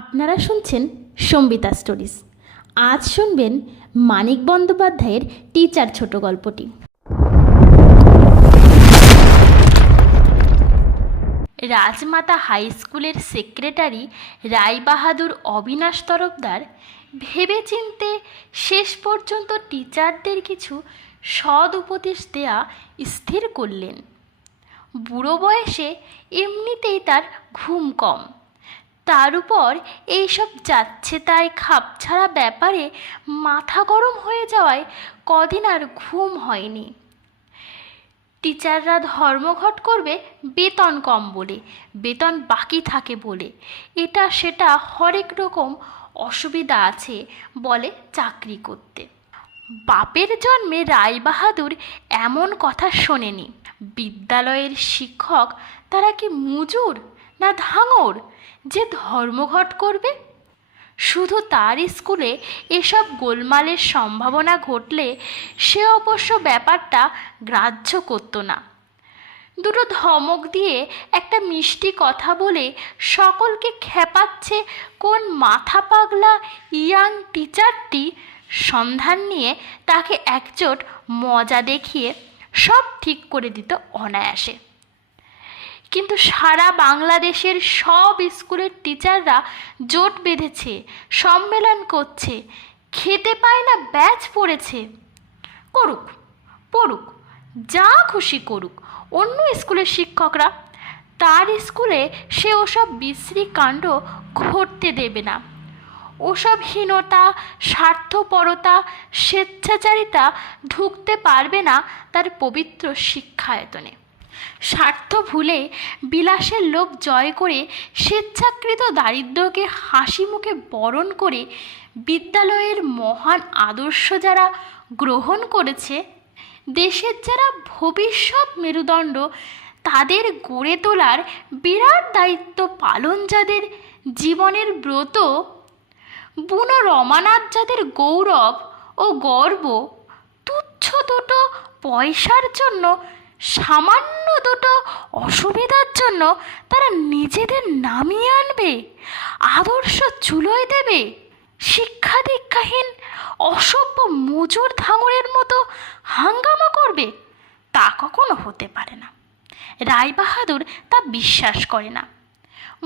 আপনারা শুনছেন সম্বিতা স্টোরিজ। আজ শুনবেন মানিক বন্দ্যোপাধ্যায়ের টিচার ছোট গল্পটি। রাজমাতা হাই স্কুলের সেক্রেটারি রায়বাহাদুর অবিনাশ তরফদার ভেবেচিন্তে শেষ পর্যন্ত টিচারদের কিছু সৎ উপদেশ দেয়া স্থির করলেন। বুড়ো বয়সে এমনিতেই তার ঘুম কম, তার উপর এইসব যাচ্ছে তাই খাপছাড়া ব্যাপারে মাথা গরম হয়ে যাওয়ায় কদিন আর ঘুম হয়নি। টিচাররা ধর্মঘট করবে বেতন কম বলে, বেতন বাকি থাকে বলে, এটা সেটা হরেক রকম অসুবিধা আছে বলে চাকরি করতে। বাপের জন্মে রায়বাহাদুর এমন কথা শোনেনি। বিদ্যালয়ের শিক্ষক তারা কি মুজুর না ধাঙর যে ধর্মঘট করবে? শুধু তার স্কুলে এসব গোলমালের সম্ভাবনা ঘটলে সে অবশ্য ব্যাপারটা গ্রাহ্য করত না। দুটো ধমক দিয়ে একটা মিষ্টি কথা বলে সকলকে খেপাচ্ছে কোন মাথা পাগলা ইয়াং টিচারটি সন্ধান নিয়ে তাকে একজোট মজা দেখিয়ে সব ঠিক করে দিত অনায়াসে। কিন্তু সারা বাংলাদেশের সব স্কুলের টিচাররা জোট বেঁধেছে, সম্মেলন করছে, খেতে পায় না ব্যাচ পড়েছে। করুক, পড়ুক, যা খুশি করুক অন্য স্কুলের শিক্ষকরা, তার স্কুলে সে ওসব বিশ্রী কাণ্ড ঘটতে দেবে না। ওসব হীনতা, স্বার্থপরতা, স্বেচ্ছাচারিতা ঢুকতে পারবে না তার পবিত্র শিক্ষায়তনে। স্বার্থ ভুলে বিলাসের লোভ জয় করে স্বেচ্ছাকৃত দারিদ্র্যকে হাসি মুখে বরণ করে বিদ্যালয়ের মহান আদর্শ যারা গ্রহণ করেছে, দেশের যারা ভবিষ্যৎ মেরুদণ্ড, তাদের গড়ে তোলার বিরাট দায়িত্ব পালন যাদের জীবনের ব্রত, বুনো রমানাথ যাদের গৌরব ও গর্ব, তুচ্ছ দুটো পয়সার জন্য, সামান্য দুটো অসুবিধার জন্য তারা নিজেদের নামিয়ে আনবে, আদর্শ চুলোয় দেবে, শিক্ষা দীক্ষাহীন অসভ্য মজুর ধাঙরের মতো হাঙ্গামা করবে, তা কখনো হতে পারে না। রায়বাহাদুর তা বিশ্বাস করে না।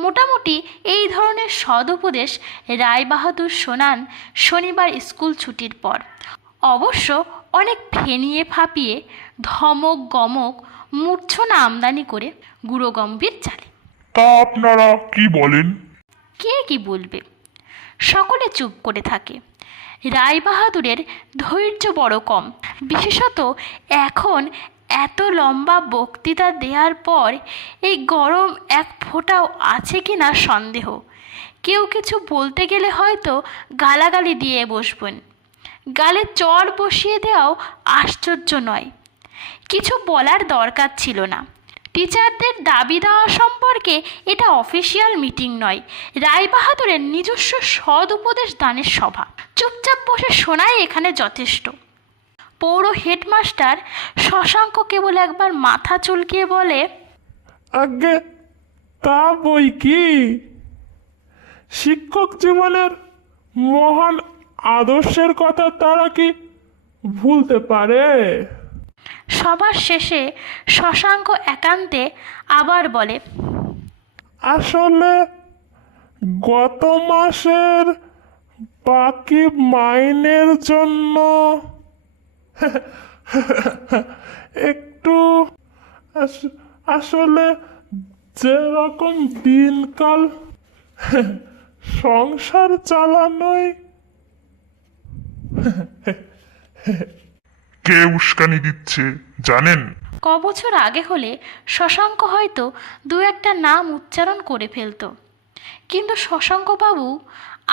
মোটামুটি এই ধরনের সদুপদেশ রায়বাহাদুর শোনান শনিবার স্কুল ছুটির পর। অবশ্য অনেক ফেনিয়ে ফাঁপিয়ে, ধমক গমক, মূর্ছনা আমদানি করে গুরুগম্ভীর চালে। তা আপনারা কি বলেন? কে কি বলবে? সকলে চুপ করে থাকে। রায়বাহাদুরের ধৈর্য বড় কম, বিশেষত এখন এত লম্বা বক্তৃতা দেওয়ার পর এই গরম এক ফোঁটাও আছে কি না সন্দেহ। কেউ কিছু বলতে গেলে হয়তো গালাগালি দিয়ে বসবেন। গালে চড় বসিয়ে দেওয়াও আশ্চর্য নয়। কিছু বলার দরকার ছিল না। টিচারদের দাবি দেওয়া সম্পর্কে এটা অফিসিয়াল মিটিং নয়, রায়বাহাদুরের নিজস্ব সদ উপদেশ দানের সভা। চুপচাপ বসে শোনাই এখানে যথেষ্ট। পৌর হেডমাস্টার শশাঙ্ক কেবল একবার মাথা চুলকিয়ে বলে, আগে তা বই কি, শিক্ষক জীবনের মহান আদর্শের কথা তারা কি ভুলতে পারে? সবার শেষে শশাঙ্ক একান্তে আবার বলে, আসলে গত মাসের বাকি মাইনের জন্য একটু আসলে যেরকম দিনকাল সংসার চালানোই। কে উস্কানি দিচ্ছে জানেন? কবছর আগে হলে শশাঙ্ক হয়তো দু একটা নাম উচ্চারণ করে ফেলত, কিন্তু শশাঙ্কবাবু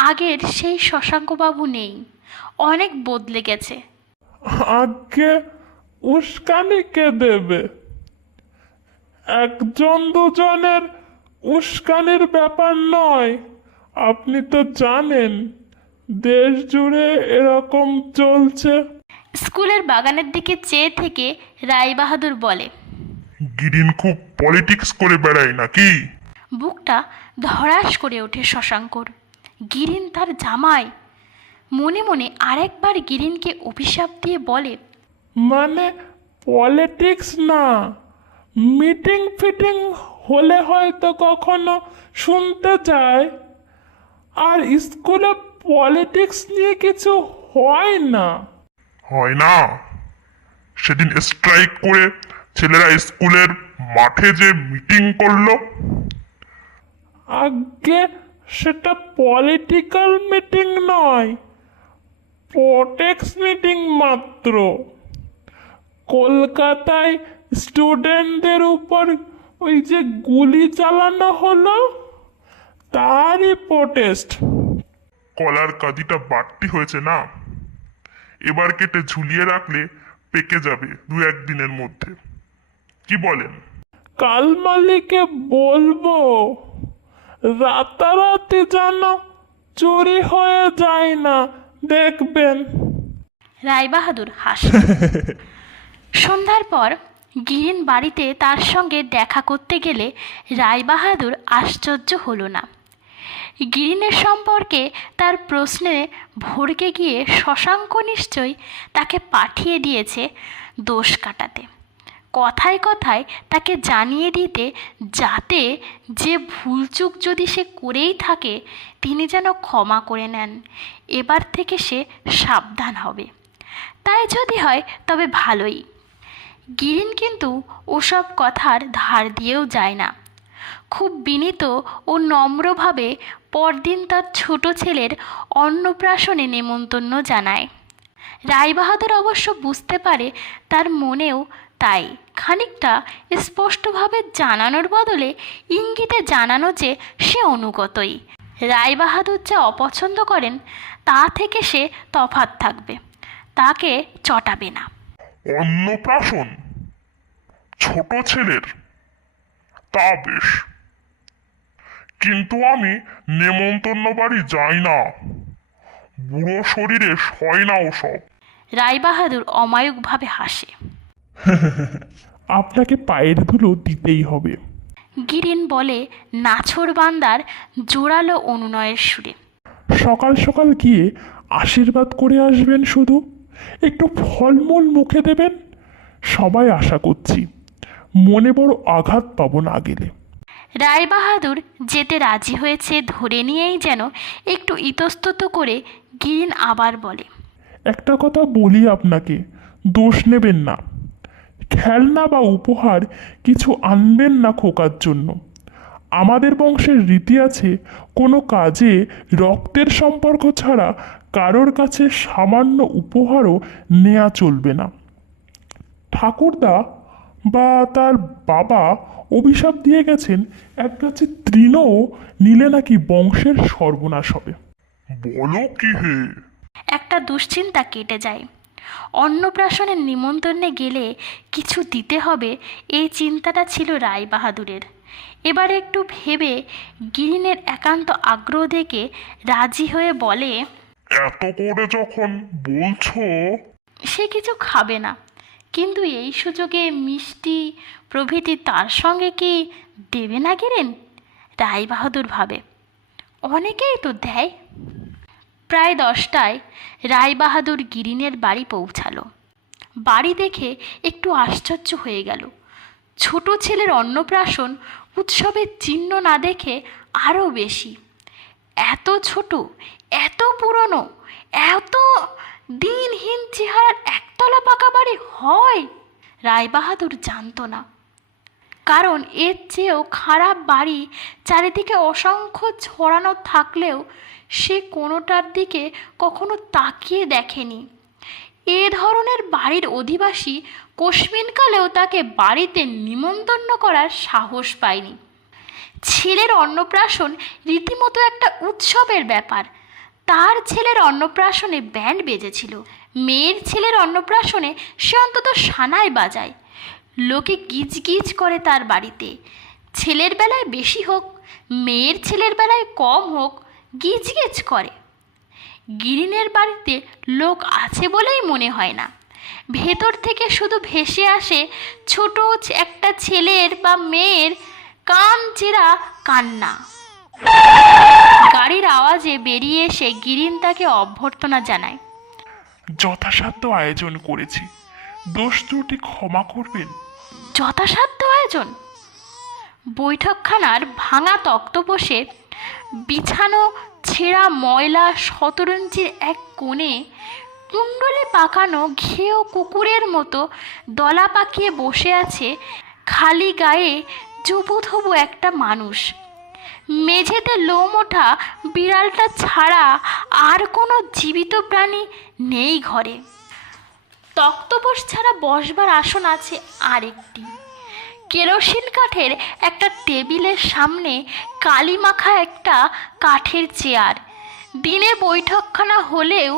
আগের সেই শশাঙ্কবাবু নেই, অনেক বদলে গেছে। আগে উস্কানি কে দেবে? একজন দুজনের উস্কানির ব্যাপার নয়, আপনি তো জানেন দেশ জুড়ে এরকম চলছে। স্কুলের বাগানের দিকে চেয়ে থেকে রায়বাহাদুর বলে, গিরিন খুব পলিটিক্স করে বেড়ায় নাকি? বুকটা ধড়াস করে ওঠে শশাঙ্কর। গিরিন তার জামাই। মনে মনে আরেকবার গিরিনকে অভিশাপ দিয়ে বলে, মানে পলিটিক্স না, মিটিং ফিটিং হলে হয়তো কখনো শুনতে চায়, আর স্কুলে পলিটিক্স নিয়ে কিছু হয় না। হয় না? সেদিন স্ট্রাইক করে ছেলেরা স্কুলের মাঠে যে মিটিং করলো, আগে সেটা পলিটিক্যাল মিটিং নয়, পটেক্স মিটিং মাত্র। কলকাতায় স্টুডেন্টদের উপর ওই যে গুলি চালানো হলো, তারই প্রোটেস্ট। কলার কাঁদিটা বাড়তি হয়েছে না? এবার কেটে ঝুলিয়ে রাখলে পেকে যাবে দু একদিনের মধ্যে। কি বলেন? কাল মালিককে বলবো রাতারাতি যেন চুরি হয়ে যায় না, দেখবেন। রায়বাহাদুর হাসে। সন্ধ্যার পর গিরিন বাড়িতে তার সঙ্গে দেখা করতে গেলে রায়বাহাদুর আশ্চর্য হলো না। গিরিনের সম্পর্কে তার প্রশ্নে ভড়কে গিয়ে শশাঙ্ক নিশ্চয়ই তাকে পাঠিয়ে দিয়েছে দোষ কাটাতে, কথায় কথায় তাকে জানিয়ে দিতে, যাতে যে ভুলচুক যদি সে করেই থাকে তিনি যেন ক্ষমা করে নেন। এবার থেকে সে সাবধান হবে। তাই যদি হয় তবে ভালোই। গিরিন কিন্তু ওসব কথার ধার দিয়েও যায় না। খুব বিনীত ও নম্রভাবে পরদিন তার ছোট ছেলের অন্নপ্রাশনে নেমন্তন্ন জানায়। রায়বাহাদুর অবশ্য বুঝতে পারে তার মনেও তাই, খানিকটা স্পষ্টভাবে জানানোর বদলে ইঙ্গিতে জানানো যে সে অনুগতই। রায়বাহাদুর যা অপছন্দ করেন তা থেকে সে তফাৎ থাকবে, তাকে চটাবে না। অন্নপ্রাশন ছোট ছেলের? তা বেশ, কিন্তু আমি নেমন্তন্ন বাড়ি যাই না, বুড়ো শরীরে সয় না ওসব। রায়বাহাদুর অমায়িকভাবে হাসে। আপনাকে পায়ের ধুলো দিতেই হবে। গিরিন বলে নাছোড়বান্দার জোরালো অনুনয়ের সুরে। সকাল সকাল গিয়ে আশীর্বাদ করে আসবেন, শুধু একটু ফলমূল মুখে দেবেন, সবাই আশা করছি। মনে বড় আঘাত পাবো না গেলে। রায়বাহাদুর যেতে রাজি হয়েছে ধরে নিয়েই যেন একটু ইতস্তত করে গিরিন আবার বলে, একটা কথা বলি আপনাকে, দোষ নেবেন না। খেলনা বা উপহার কিছু আনবেন না খোকার জন্য। আমাদের বংশের রীতি আছে, কোনো কাজে রক্তের সম্পর্ক ছাড়া কারোর কাছে সামান্য উপহারও নেওয়া চলবে না। ঠাকুরদা বা তার বাবা অভিশাপ দিয়ে গেছেন, এক গাছে তৃণও নিলে নাকি বংশের সর্বনাশ হবে। বলো কি হে? একটা দুশ্চিন্তা কেটে যায়। অন্নপ্রাশনের নিমন্ত্রণে গেলে কিছু দিতে হবে, এই চিন্তাটা ছিল রায়বাহাদুরের। এবার একটু ভেবে গিরিনের একান্ত আগ্রহ দেখে রাজি হয়ে বলে, এত করে যখন বলছো। সে কিছু খাবে না, কিন্তু এই সুযোগে মিষ্টি প্রভৃতি তার সঙ্গে কি দেবে না গিরেন? রায়বাহাদুর ভাবে, অনেকেই তো দেয়। প্রায় 10টায় রায়বাহাদুর গিরিনের বাড়ি পৌঁছালো। বাড়ি দেখে একটু আশ্চর্য হয়ে গেল। ছোট ছেলের অন্নপ্রাশন উৎসবের চিহ্ন না দেখে আরও বেশি। এত ছোট, এত পুরনো, এত দিনহীন চেহারার একতলা পাকা বাড়ি হয়? রায়বাহাদুর জানতো না, কারণ এর চেয়েও খারাপ বাড়ি চারিদিকে অসংখ্য ছড়ানো থাকলেও সে কোনোটার দিকে কখনো তাকিয়ে দেখেনি। এ ধরনের বাড়ির অধিবাসী কোশমিনকালেও তাকে বাড়িতে নিমন্ত্রণ করার সাহস পায়নি। ছেলের অন্নপ্রাশন রীতিমতো একটা উৎসবের ব্যাপার। তার ছেলের অন্নপ্রাশনে ব্যান্ড বেজেছিল, মেয়ের ছেলের অন্নপ্রাশনে সে অন্তত সানাই বাজায়। লোকে গিজ গিজ করে তার বাড়িতে। ছেলের বেলায় বেশি হোক, মেয়ের ছেলের বেলায় কম হোক, গিজ গিজ করে। গিরিনের বাড়িতে লোক আছে বলেই মনে হয় না। ভেতর থেকে শুধু ভেসে আসে ছোট একটা ছেলের বা মেয়ের কান চেরা কান্না। গাড়ির আওয়াজে বেরিয়ে দেখে গিরিন তাকে অভ্যর্থনা জানায়। যথাসাধ্য আয়োজন করেছি, দোষ ত্রুটি ক্ষমা করবেন। যথাসাধ্য আয়োজন? বৈঠকখানার ভাঙা তক্তপোষে বিছানো ছেঁড়া ময়লা শতরঞ্জির এক কোণে কুণ্ডলে পাকানো ঘেয় কুকুরের মতো দলা পাকিয়ে বসে আছে খালি গায়ে জবুথবু একটা মানুষ। মেঝেতে লোম ওঠা বিড়ালটা ছাড়া আর কোনো জীবিত প্রাণী নেই ঘরে। তক্তপোষ ছাড়া বসবার আসন আছে আরেকটি, কেরোসিন কাঠের একটা টেবিলের সামনে কালি মাখা একটা কাঠের চেয়ার। দিনে বৈঠকখানা হলেও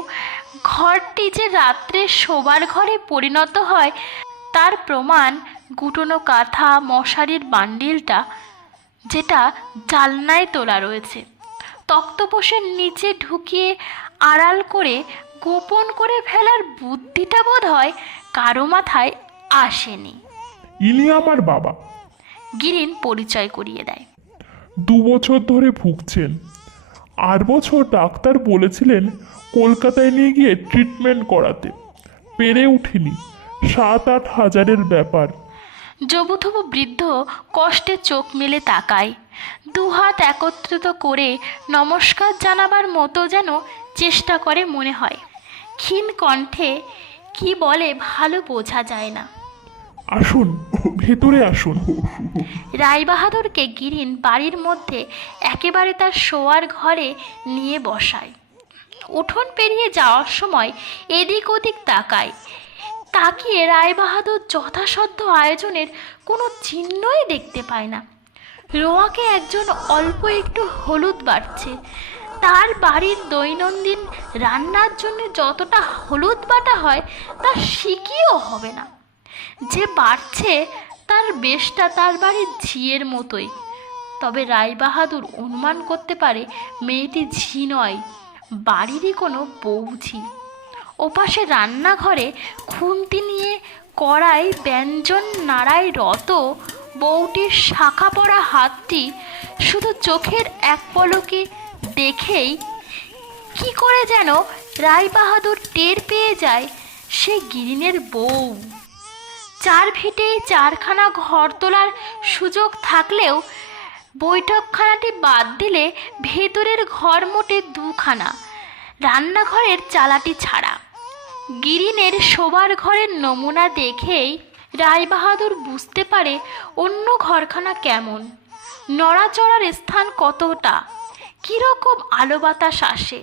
ঘরটি যে রাত্রে শোবার ঘরে পরিণত হয় তার প্রমাণ গুটোনো কাঁথা মশারির বান্ডিলটা, যেটা জালনায় তোলা রয়েছে। তক্তপোষের নিচে ঢুকিয়ে আড়াল করে গোপন করে ফেলার বুদ্ধিটা বোধ হয় কারো মাথায় আসেনি। ইনি আমার বাবা। গিরিন পরিচয় করিয়ে দেয়। 2 বছর ধরে ভুগছেন। 8 বছর ডাক্তার বলেছিলেন কলকাতায় নিয়ে গিয়ে ট্রিটমেন্ট করাতে, পেরে উঠিনি। 7-8 হাজারের ব্যাপার। জবুথবু বৃদ্ধ কষ্টে চোখ মেলে তাকায়, দুহাত একত্রিত করে নমস্কার জানাবার মতো যেন চেষ্টা করে মনে হয়। ক্ষীণ কণ্ঠে কি বলে ভালো বোঝা যায় না। আসুন, ভেতরে আসুন। রায়বাহাদুরকে গিরিন বাড়ির মধ্যে একেবারে তার শোয়ার ঘরে নিয়ে বসায়। উঠোন পেরিয়ে যাওয়ার সময় এদিক ওদিক তাকায়। তাকিয়ে রায়বাহাদুর যথাসাধ্য আয়োজনের কোনো চিহ্নই দেখতে পায় না। রোয়াকে একজন অল্প একটু হলুদ বাটছে। তার বাড়ির দৈনন্দিন রান্নার জন্য যতটা হলুদ বাটা হয় তা শিকিও হবে না। যে বাড়ছে তার বেশটা তার বাড়ির ঝিয়ের মতোই। তবে রায়বাহাদুর অনুমান করতে পারে মেয়েটি ঝি নয়, বাড়িরই কোনো বৌঝি। ওপাশে রান্নাঘরে খুন্তি নিয়ে কড়াই ব্যঞ্জন নাড়ায় রত বউটির শাখা পড়া হাতটি শুধু চোখের এক পলকে দেখেই কি করে যেন রায়বাহাদুর টের পেয়ে যায় সে গিরিনের বউ। 4 ভিটেই 4খানা ঘর তোলার সুযোগ থাকলেও বৈঠকখানাটি বাদ দিলে ভেতরের ঘর মোটে 2খানা, রান্নাঘরের চালাটি ছাড়া। গিরিনের শোবার ঘরের নমুনা দেখেই রায়বাহাদুর বুঝতে পারে অন্য ঘরখানা কেমন, নড়াচড়ার স্থান কতটা, কীরকম আলো বাতাস আসে।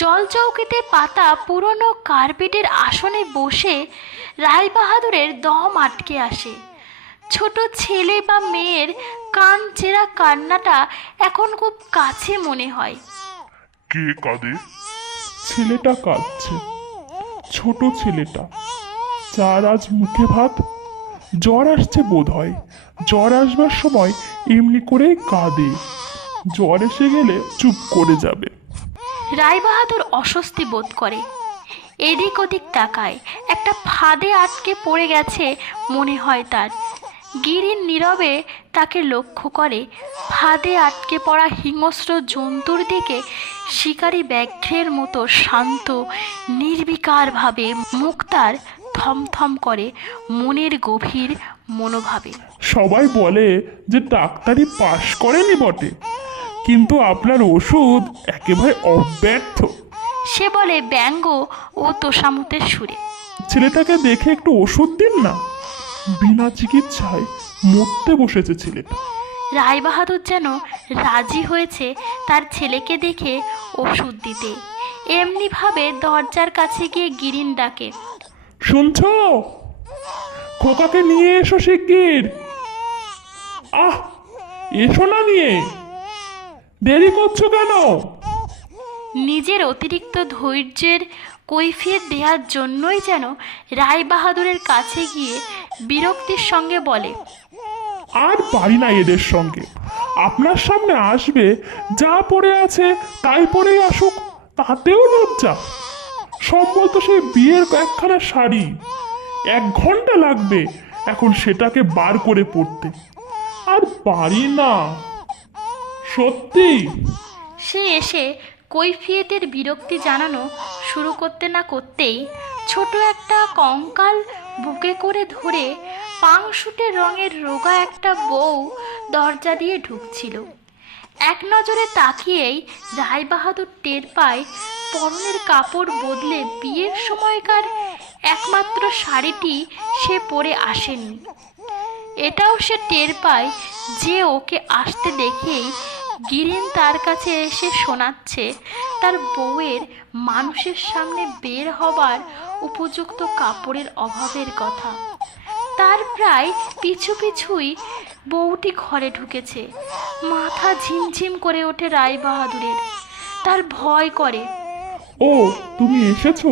জলচৌকিতে পাতা পুরনো কার্পেটের আসনে বসে রায়বাহাদুরের দম আটকে আসে। ছোট ছেলে বা মেয়ের কান চেরা কান্নাটা এখন খুব কাছে মনে হয়। কে কাঁদে? ছেলেটা কাঁদছে, ছোট ছেলেটা। যার আজ মুখে ভাত। জ্বর আসছে বোধ হয়। জ্বর আসবার সময় এমনি করেই কাঁদে। জ্বর এসে গেলে চুপ করে যাবে। রায়বাহাদুর অস্বস্তি বোধ করে। এদিক ওদিক তাকায়, একটা ফাঁদে আটকে পড়ে গেছে মনে হয় তার। গিরিন নীরবে তাকে লক্ষ্য করে। ফাঁদে আটকে পড়া হিংস্র জন্তুর দিকে শিকারী ব্যাঘ্রের মতো শান্ত নির্বিকারভাবে মুখ তার থমথম করে মনের গভীর মনোভাবে। সবাই বলে যে ডাক্তারি পাশ করেনি বটে, কিন্তু আপনার ওষুধ একেবারে অব্যর্থ। সে বলে ব্যঙ্গ ও তোষামতের সুরে। ছেলেটাকে দেখে একটু ওষুধ দিন না। বিনা চিকিৎসায় মরতে বসেছে ছেলেটা। রায়বাহাদুর যেন রাজি হয়েছে তার ছেলেকে দেখে ওষুধ দিতে। এমনিভাবে দরজার কাছে গিয়ে গিরিন ডাকে, শুনছ? খোকাকে নিয়ে এসো শিগগির। আহ, এসো না নিয়ে, দেরি করছো কেন? নিজের অতিরিক্ত ধৈর্যের কৈফিয়ত দেওয়ার জন্যই যেন রায়বাহাদুরের কাছে গিয়ে বিরক্তির সঙ্গে বলে, আর পারি না এদের সঙ্গে। আপনার সামনে আসবে, যা পড়ে আছে তাই পরেই আসুক, তাতেও লজ্জা। সম্ভবত সেই বিয়ের একখানা শাড়ি, 1 ঘন্টা লাগবে এখন সেটাকে বার করে পড়তে। আর পারি না, সত্যি। সে এসে কৈফিয়তের বিরক্তি জানানো শুরু করতে না করতেই ছোট একটা কঙ্কাল বুকে করে ধরে পাংশুটে রঙের রোগা একটা বউ দরজা দিয়ে ঢুকছিল। এক নজরে তাকিয়েই রায়বাহাদুর টের পায় পরনের কাপড় বদলে বিয়ের সময়কার একমাত্র শাড়িটি সে পরে আসেনি। এটাও সে টের পায় যে ওকে আসতে দেখেই গিরিন তার কাছে এসে শোনাচ্ছে তার বউয়ের মানুষের সামনে বের হবার উপযুক্ত কাপড়ের অভাবের কথা। তার প্রায় পিছু পিছুই বউটি ঘরে ঢুকেছে। মাথা ঝিমঝিম করে ওঠে রায়বাহাদুরের। তার ভয় করে। ও, তুমি এসেছো?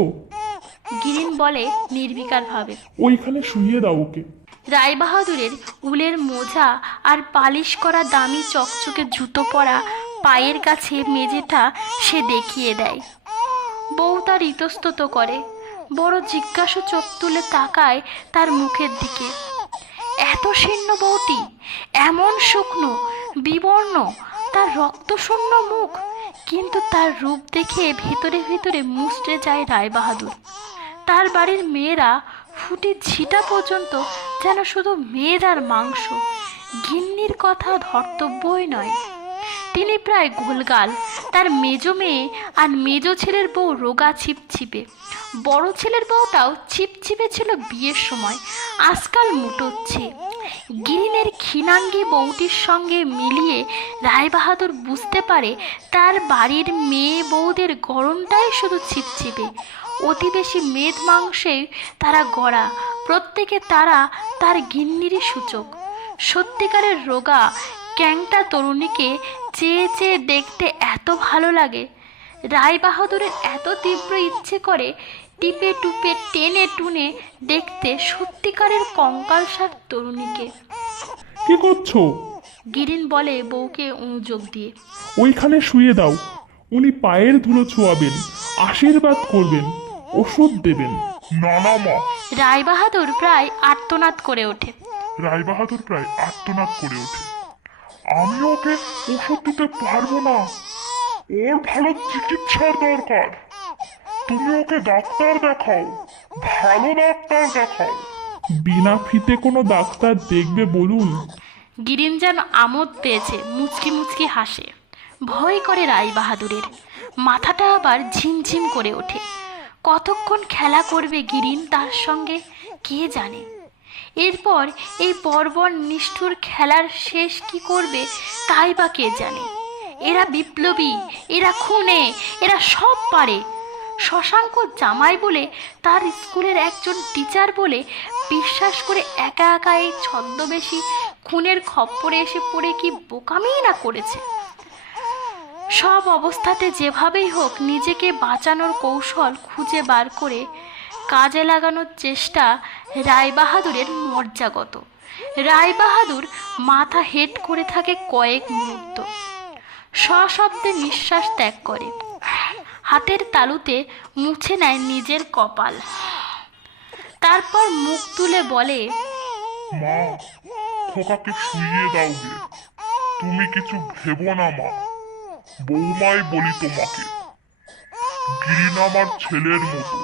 গিরিন বলে নির্বিকারভাবে। ওইখানে শুইয়ে দাও ওকে। রায়বাহাদুরের উলের মোজা আর পালিশ করা দামি চকচকে জুতো পরা পায়ের কাছে মেঝেটা সে দেখিয়ে দেয়। বউ তার ইতস্তত করে, বড় জিজ্ঞাসু চোখ তুলে তাকায় তার মুখের দিকে। এত শীর্ণ বউটি, এমন শুকনো বিবর্ণ, তার রক্তশূন্য মুখ, কিন্তু তার রূপ দেখে ভিতরে ভিতরে মুচড়ে যায় রায়বাহাদুর। তার বাড়ির মেয়েরা ফুটে ঝিটা পর্যন্ত যেন শুধু মেদ আর মাংস, গিন্নির কথা ধর্তব্যই নয়। তিনি প্রায় গোলগাল। তার মেজ মেয়ে আর মেজ ছেলের বউ রোগা ছিপছিপে। বড় ছেলের বউটাও ছিপছিপে ছিল বিয়ের সময়, আজকাল মুটোচ্ছে। গিরিনের ক্ষীণাঙ্গী বউটির সঙ্গে মিলিয়ে রায়বাহাদুর বুঝতে পারে তার বাড়ির মেয়ে বউদের গড়নটাই শুধু ছিপছিপে। অতি বেশি মেদ মাংসে তারা গড়া, প্রত্যেকে তারা তার গিন্নিরই সূচক। সত্যিকারের রোগা ক্যাংটা তরুণীকে চেয়ে চেয়ে দেখতে এত ভালো লাগে, রায়বাহাদুরের এত তীব্র ইচ্ছে করে টিপে টুপে টেনে টুনে দেখতে সত্যিকারের কঙ্কালসার তরুণীকে। কি করছো? গিরিন বলে বউকে অনুযোগ দিয়ে। ওইখানে শুয়ে দাও। উনি পায়ের ধুলো ছোঁয়াবেন, আশীর্বাদ করবেন, ওষুধ দেবেন। না না মা। রায়বাহাদুর প্রায় আর্তনাদ করে ওঠে। রায়বাহাদুর প্রায় আর্তনাদ করে ওঠে। আমি ওকে ওষুধ দিতে পারবো না, ওর ভালো চিকিৎসার দরকার। তুমি ওকে ডাক্তার দেখাও, ভালো ডাক্তার দেখাও। বিনা ফিতে কোনো ডাক্তার দেখবে বলুন? গিরিন যেন আমোদ পেয়েছে, মুচকি মুচকি হাসে। ভয় করে রায়বাহাদুরের, মাথাটা আবার ঝিমঝিম করে ওঠে। কতক্ষণ খেলা করবে গিরিন তার সঙ্গে কে জানে। এরপর এই বর্বর নিষ্ঠুর খেলার শেষ কি করবে তাই বা কে জানে। এরা বিপ্লবী, এরা খুনে, এরা সব পারে। শশাঙ্ক জামাই বলে, তার স্কুলের একজন টিচার বলে বিশ্বাস করে একা একা এই ছদ্মবেশী খুনের খপ্পরে এসে পড়ে কি বোকামিই না করেছে। সব অবস্থাতে যেভাবেই হোক নিজেকে বাঁচানোর কৌশল খুঁজে বার করে কাজে লাগানোর চেষ্টা রায়বাহাদুরের মর্যাগত। রায়বাহাদুর মাথা হেঁট করে থাকে কয়েক মুহূর্ত, সশব্দে নিঃশ্বাস ত্যাগ করে, হাতের তালুতে মুছে নেয় নিজের কপাল। তারপর মুখ তুলে বলে, মা, খোকাকে শুইয়ে দাও গে। তুমি কিছু ভেবো না মা, বৌমাই বলি তোমাকে। গিরিন আমার ছেলের মতো,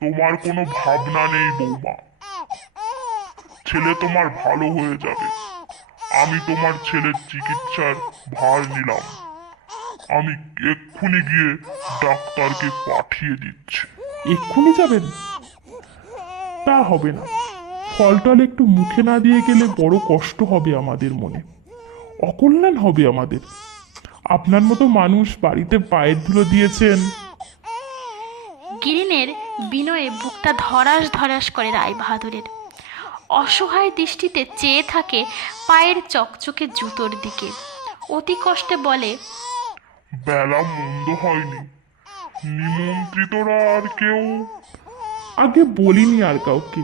তোমার কোনো ভাবনা নেই বৌমা। ছেলে তোমার ভালো হয়ে যাবে। আমি তোমার ছেলের চিকিৎসার ভার নিলাম। আমি এক্ষুনি গিয়ে ডাক্তারকে পাঠিয়ে দিচ্ছি। এক্ষুনি যাবেন? তা হবে না। ফলটল একটু মুখে না দিয়ে গেলে বড় কষ্ট হবে আমাদের মনে, অকল্যাণ হবে আমাদের। আপনার মতো মানুষ বাড়িতে পায়ের ধুলো দিয়েছেন। গিরিনের বিনয়ে বুকটা ধরাস ধরাস করে রায়বাহাদুরের। অসহায় দৃষ্টিতে চেয়ে থাকে পায়ের চকচকে জুতোর দিকে। অতি কষ্টে বলে, বেলা মন্দ হয়নি, নিমন্ত্রিতরা আর কেউ? আগে বলিনি আর কাউকে,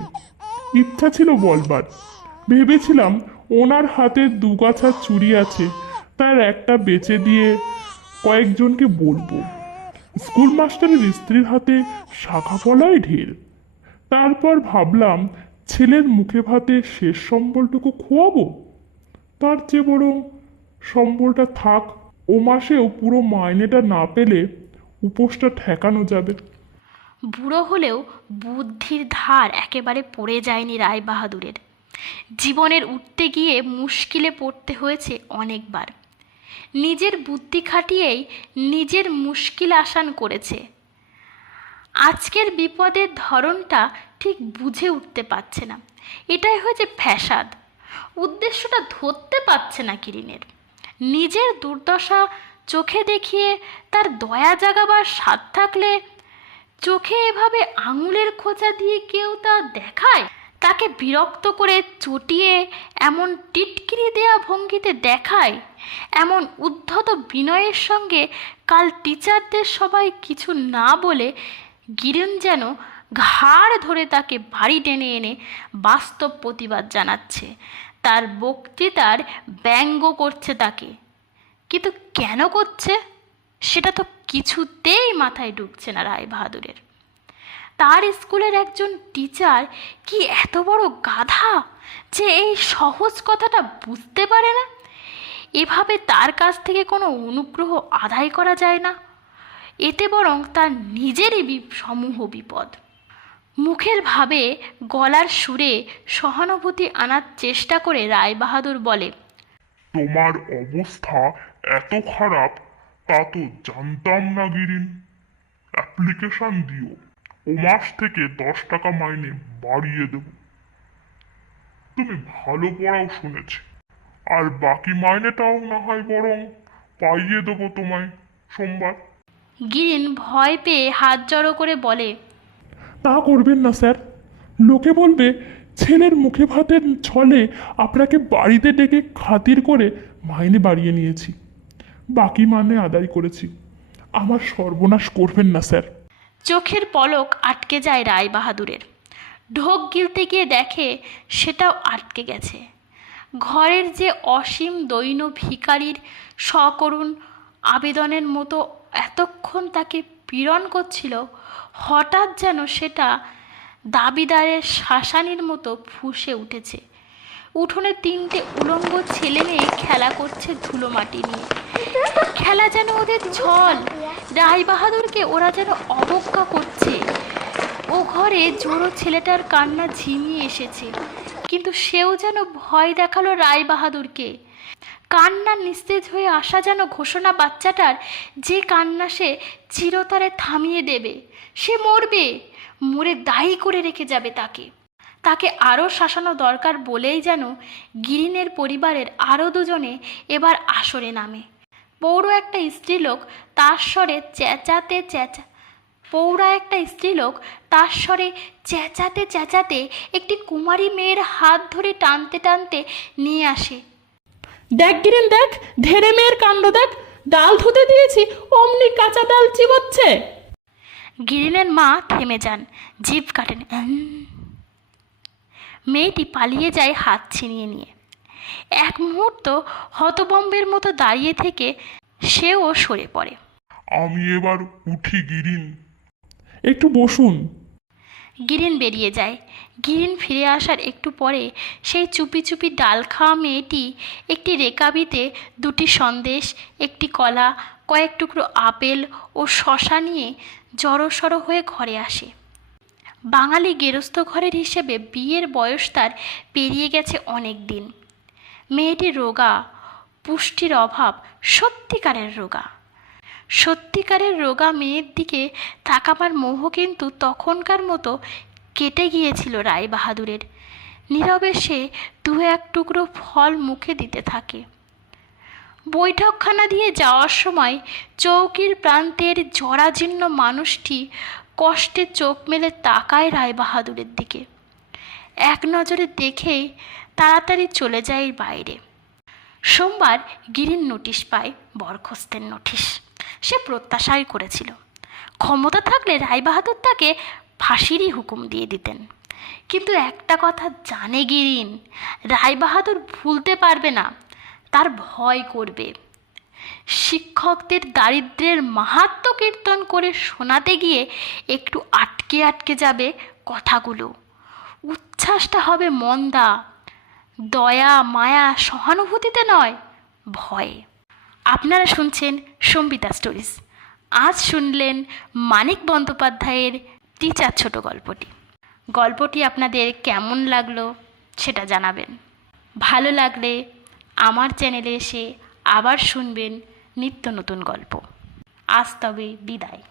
ইচ্ছা ছিল বলবার। ভেবেছিলাম ওনার হাতে দুগাছা চুড়ি আছে, তার একটা বেচে দিয়ে কয়েকজনকে বলবো। স্কুল মাস্টারের স্ত্রীর হাতে শাখা পলাই ঢের। তারপর ভাবলাম ছেলের মুখে ভাতে শেষ সম্বলটুকু খোয়াবো, তার চেয়ে বরং সম্বলটা থাক, ও মাসেও পুরো মাইনেটা না পেলে উপোসটা ঠেকানো যাবে। বুড়ো হলেও বুদ্ধির ধার একেবারে পড়ে যায়নি রায়বাহাদুরের। জীবনের উঠতে গিয়ে মুশকিলে পড়তে হয়েছে অনেকবার। নিজের বুদ্ধি খাটিয়েই নিজের মুশকিল আসান করেছে। আজকের বিপদের ধরনটা ঠিক বুঝে উঠতে পারছে না। এটাই হয়েছে ফ্যাসাদ। উদ্দেশ্যটা ধরতে পারছে না কিরিনের। নিজের দুর্দশা চোখে দেখিয়ে তার দয়া জাগাবার স্বাদ থাকলে চোখে এভাবে আঙুলের খোঁচা দিয়ে কেউ তা দেখায়? তাকে বিরক্ত করে চটিয়ে এমন টিটকিরি দেয়া ভঙ্গিতে দেখায়, এমন উদ্ধত বিনয়ের সঙ্গে কাল টিচারদের সবাই কিছু না বলে গিরিন যেন ঘাড় ধরে তাকে বাড়ি টেনে এনে বাস্তব প্রতিবাদ জানাচ্ছে, তার বক্তৃতার ব্যঙ্গ করছে তাকে। কিন্তু কেন করছে সেটা তো কিছুতেই মাথায় ঢুকছে না রায়বাহাদুরের। তার স্কুলের একজন টিচার কি এত বড় গাধা যে এই সহজ কথাটা বুঝতে পারে না? এভাবে তার কাছ থেকে কোনো অনুগ্রহ আদায় করা যায় না। এতে বরং তার নিজেরই সমূহ বিপদ। মুখের ভাবে গলার সুরে সহানুভূতি আনার চেষ্টা করে রায়বাহাদুর বলে, তোমার অবস্থা এত খারাপ তা তো জানতাম না গিরিন। অ্যাপ্লিকেশন দিও, ও মাস থেকে 10 টাকা মাইনে বাড়িয়ে দেব। তুমি ভালো পড়াও শুনেছি, আর বাকি মাইনেটাও না হয় বরং পাইয়ে দেবো তোমায় সোমবার। গিরিন ভয় পেয়ে হাত জড়ো করে বলে, তা করবেন না স্যার। লোকে বলবে ছেলের মুখে ভাতের ছলে আপনাকে বাড়িতে ডেকে খাতির করে মাইনে বাড়িয়ে নিয়েছি, বাকি মাইনে আদায় করেছি। আমার সর্বনাশ করবেন না স্যার। চোখের পলক আটকে যায় রায়বাহাদুরের। ঢোক গিলতে গিয়ে দেখে সেটাও আটকে গেছে। ঘরের যে অসীম দৈন্য ভিখারির সকরুণ আবেদনের মতো এতক্ষণ তাকে পীড়ন করছিল, হঠাৎ যেন সেটা দাবিদারের শাসানির মতো ফুঁসে উঠেছে। উঠোনে 3টে উলঙ্গ ছেলে মেয়ে খেলা করছে ধুলো মাটি নিয়ে। খেলা যেন ওদের ছল। রায়বাহাদুরকে ওরা যেন অবজ্ঞা করছে। ও ঘরে জোড়ো ছেলেটার কান্না ঝিমিয়ে এসেছে, কিন্তু সেও যেন ভয় দেখালো রায়বাহাদুরকে। কান্না নিস্তেজ হয়ে আসা যেন ঘোষণা বাচ্চাটার, যে কান্না সে চিরতরে থামিয়ে দেবে। সে মরবে, মরে দায়ী করে রেখে যাবে তাকে। তাকে আরও শাসানো দরকার বলেই যেন গিরিনের পরিবারের আরও দুজনে এবার আসরে নামে। পৌরা একটা স্ত্রীলোক তার স্বরে চেঁচাতে একটি কুমারী মেয়ের হাত ধরে টানতে টানতে নিয়ে আসে। দেখ গিরিন দেখ, ধেরে মেয়ের কাণ্ড দেখ, ডাল ধুতে দিয়েছি অমনি কাঁচা ডাল চিবোচ্ছে। গিরিনের মা থেমে যান, জিভ কাটেন। মেয়েটি পালিয়ে যায় হাত ছিনিয়ে নিয়ে। এক মুহূর্ত হতবম্বের মতো দাঁড়িয়ে থেকে সেও সরে পড়ে। আমি এবার উঠি গিরিন। একটু বসুন। গিরিন বেরিয়ে যায়। গিরিন ফিরে আসার একটু পরে সেই চুপি চুপি ডাল খাওয়া মেয়েটি একটি রেকাবিতে 2টি সন্দেশ, একটি কলা, কয়েক টুকরো আপেল ও শশা নিয়ে জড়সড় হয়ে ঘরে আসে। বাঙালি গেরস্থ ঘরের হিসেবে বিয়ের বয়স তার পেরিয়ে গেছে অনেক দিন। মেয়েটি রোগা, পুষ্টির অভাব, সত্যিকারের রোগা মেয়ের দিকে তাকাবার মোহ কিন্তু তখনকার মতো কেটে গিয়েছিল রায়বাহাদুরের। নীরবে সে 2-1 টুকরো ফল মুখে দিতে থাকে। বৈঠকখানা দিয়ে যাওয়ার সময় চৌকির প্রান্তের জরাজীর্ণ মানুষটি কষ্টে চোখ মেলে তাকায় রায়বাহাদুরের দিকে। এক নজরে দেখেই তাড়াতাড়ি চলে যায় বাইরে। সোমবার গিরিন নোটিশ পায়, বরখাস্তের নোটিশ। সে প্রত্যাশাই করেছিল। ক্ষমতা থাকলে রায়বাহাদুর তাকে ফাঁসিরই হুকুম দিয়ে দিতেন। কিন্তু একটা কথা জানে গিরিন, রায়বাহাদুর ভুলতে পারবে না, তার ভয় করবে। শিক্ষকদের দারিদ্র্যের মাহাত্ম্য কীর্তন করে শোনাতে গিয়ে একটু আটকে আটকে যাবে কথাগুলো। উচ্ছ্বাসটা হবে মন্দা, দয়া মায়া সহানুভূতিতে নয়, ভয়ে। আপনারা শুনছেন সম্বিতা স্টোরিজ। আজ শুনলেন মানিক বন্দ্যোপাধ্যায়ের টিচার ছোট গল্পটি। গল্পটি আপনাদের কেমন লাগলো সেটা জানাবেন। ভালো লাগলে আমার চ্যানেলে এসে আবার শুনবেন নিত্য নতুন গল্প। আজ তবে বিদায়।